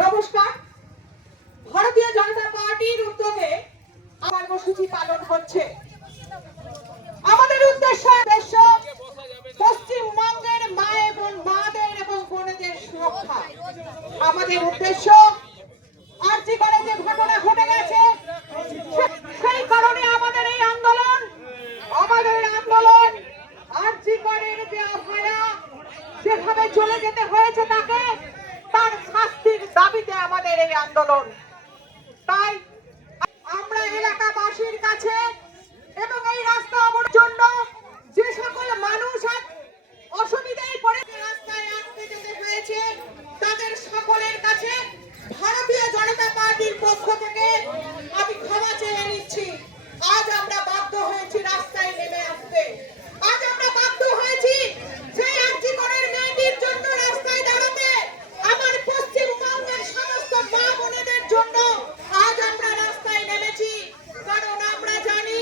নমস্কার। ভারতীয় জনতা পার্টির উদ্যোগে কর্মসূচি পালন হচ্ছে। আমাদের উদ্দেশ্য পশ্চিমবঙ্গের মাদের এবং বোনেদের সুরক্ষা। আমাদের উদ্দেশ্য আরজি করে যে ঘটনা ঘটে গেছে, সেই কারণে আমাদের এই আন্দোলন আরজি করের যে অভয়া যেভাবে চলে যেতে হয়েছে তাকে তার শাস্তির দাবিতে আমাদের এই আন্দোলন। তাই আমরা এলাকাবাসীর কাছে এবং এই রাস্তা অবরোধের জন্য যে সকল মানুষ অসুবিধায় পড়ে রাস্তায় আটকে যেতে হয়েছে তাদের সকলের কাছে ভারতীয় জনতা পার্টির পক্ষ থেকে আমি ক্ষমা চেয়ে নিচ্ছি। আজ আমরা বাধ্য হয়েছি রাস্তায় নেমে আসতে। আজ আমরা বাধ্য হয়েছি সেই আরজি করের মেয়েটির জন্য রাস্তায় দাঁড়াতে। আমার পশ্চিমবঙ্গের সমস্ত মা বোনেদের জন্য আজ আমরা রাস্তায় নেমেছি, কারণ আমরা জানি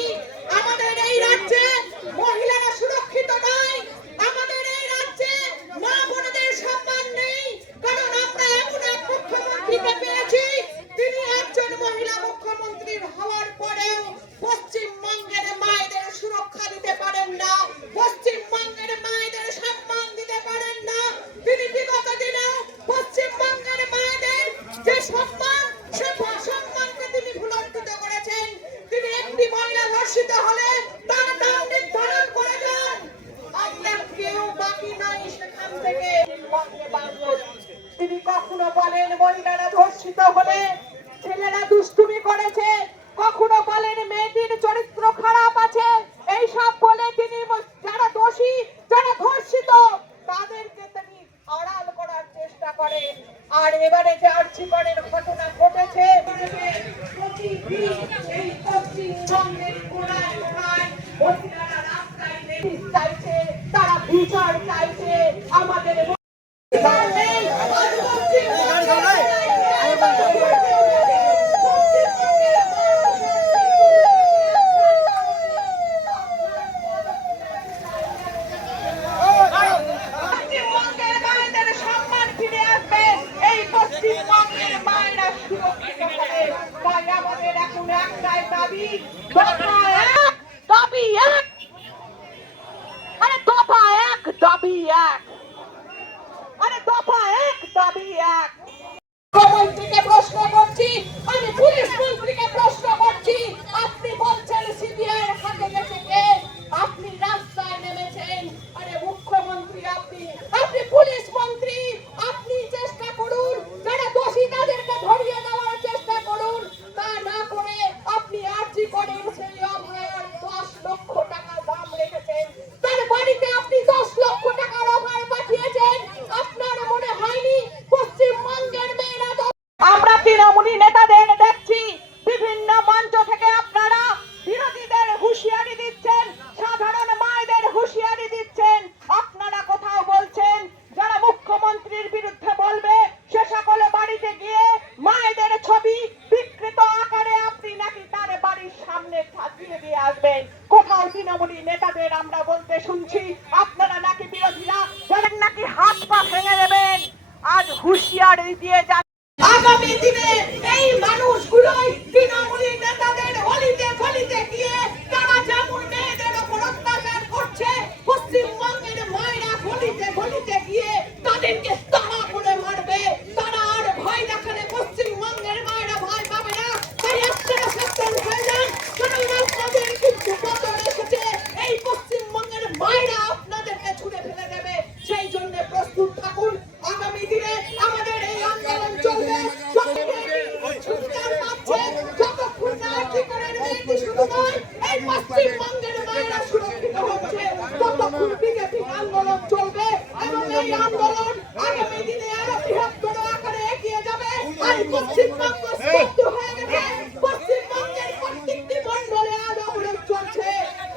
আমাদের এই রাজ্যে মহিলারা সুরক্ষিত নয়, আমাদের এই রাজ্যে মা বোনেদের সম্মান নেই, কারণ আমরা এমন এক মুখ্যমন্ত্রীকে পেয়েছি তিনি একজন মহিলা মুখ্যমন্ত্রী হওয়ার পরেও পশ্চিমবঙ্গের মায়েদের সুরক্ষা দিতে পারেন না, পশ্চিমবঙ্গের মায়েদের সম্মান দিতে পারেন না। তিনি বিগত দিনে পশ্চিমবঙ্গের মায়েদের যে সম্মান, সে সম্মানকে তিনি ভুলণ্ঠিত করেছেন। তিনি একটি মহিলা ধর্ষিত হলে তার নাম নির্ধারণ করে যান, আপনার কেউ বাকি নাই সেখান থেকে। তিনি কখনো বলেন মহিলারা ধর্ষিত হলে ছেলেরা দুষ্টুমি করেছে, কখনো বলেন মেয়েটির চরিত্র খারাপ আছে, এই সব বলে তিনি যারা দোষী, যারা ধর্ষিত তাদেরকে তিনি আড়াল করার চেষ্টা করেন। আর এবারে যে আরজি করের ঘটনা ঘটেছে, এই পশ্চিমবঙ্গের কোনায় কোনায় মহিলারা রাস্তায় নেমে চাইছে, তারা বিচার চাইছে। আমাদের প্রশ্ন করছি, আমি পুলিশ মন্ত্রীকে প্রশ্ন করছি, আপনি বলছেন সিবিআই এর হাতে গেছে কে? আপনি রাস্তায় নেমেছেন। আরে মুখ্যমন্ত্রী, আপনি পুলিশ মন্ত্রী, আপনি চেষ্টা করুন যারা দোষী তাদেরকে ধরিয়ে দেওয়ার চেষ্টা করুন। তা না করে আপনি আরজি করেন সেই অভয়ার 10 লক্ষ টাকা দাম রেখেছেন, তার বাড়িতে আপনি 10 লক্ষ টাকার অভয় পাঠিয়েছেন। আপনার মনে হয়নি পশ্চিমবঙ্গের মেয়েরা? আমরা তৃণমূলী নেতাদের দেখছি বিভিন্ন মঞ্চ থেকে আপনারা বিরোধীদের হুঁশিয়ারি দিচ্ছেন, সাধারণ মায়েদের হুঁশিয়ারি দিচ্ছেন। আপনারা কোথাও বলছেন যারা মুখ্যমন্ত্রীর বিরুদ্ধে বলবে সে সকল বাড়িতে গিয়ে মায়েদের ছবি বিকৃত আকারে আপনি নাকি তার বাড়ির সামনে ঝাঁকিয়ে দিয়ে আসবেন। কোথাও তৃণমূলী নেতাদের আমরা বলতে শুনছি আপনারা নাকি বিরোধীরা যাদের নাকি হাত পা ভেঙে দেবেন। আজ হুঁশিয়ারি দিয়ে আগামী দিনে এই মানুষগুলোই তৃণমূলী নেতাদের অলিতে গলিতে গিয়ে তারা যেমন মেয়েদের উপর অত্যাচার করছে, পশ্চিমবঙ্গের মায়েরা গলিতে গলিতে গিয়ে তাদেরকে তাড়া করে মারবে। তারা আর ভয় দেখালে পশ্চিমবঙ্গের মায়েরা ভয় পাবে না। তাই আপনারা সাবধান হয়ে যান, কারণ আপনাদের কিন্তু পতন এসেছে। এই পশ্চিমবঙ্গের মায়েরা আপনাদেরকে ছুঁড়ে ফেলে দেবে, সেই জন্য প্রস্তুত থাকুন। আগামী দিনে আমাদের এই আন্দোলন চলবে। পশ্চিমবঙ্গের মায়েরা সুরক্ষিত হচ্ছে, ততক্ষণ বিজেপি আন্দোলন চলবে এবং এই আন্দোলন আগামী দিনে আরো বৃহত্তর আকারে এগিয়ে যাবে। আর পশ্চিমবঙ্গ স্তব্ধ হয়ে গেছে, পশ্চিমবঙ্গের প্রত্যেকটি মন্ডলে আজ অবরোধ চলছে।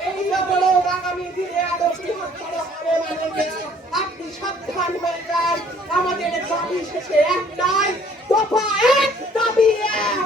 এই অবরোধ আগামী দিনে আরো বৃহত্তর হবে। আপনি সাবধান হয়ে যান। আমাদের দাবি শেষে একটাই, দফা 1, দাবি 1।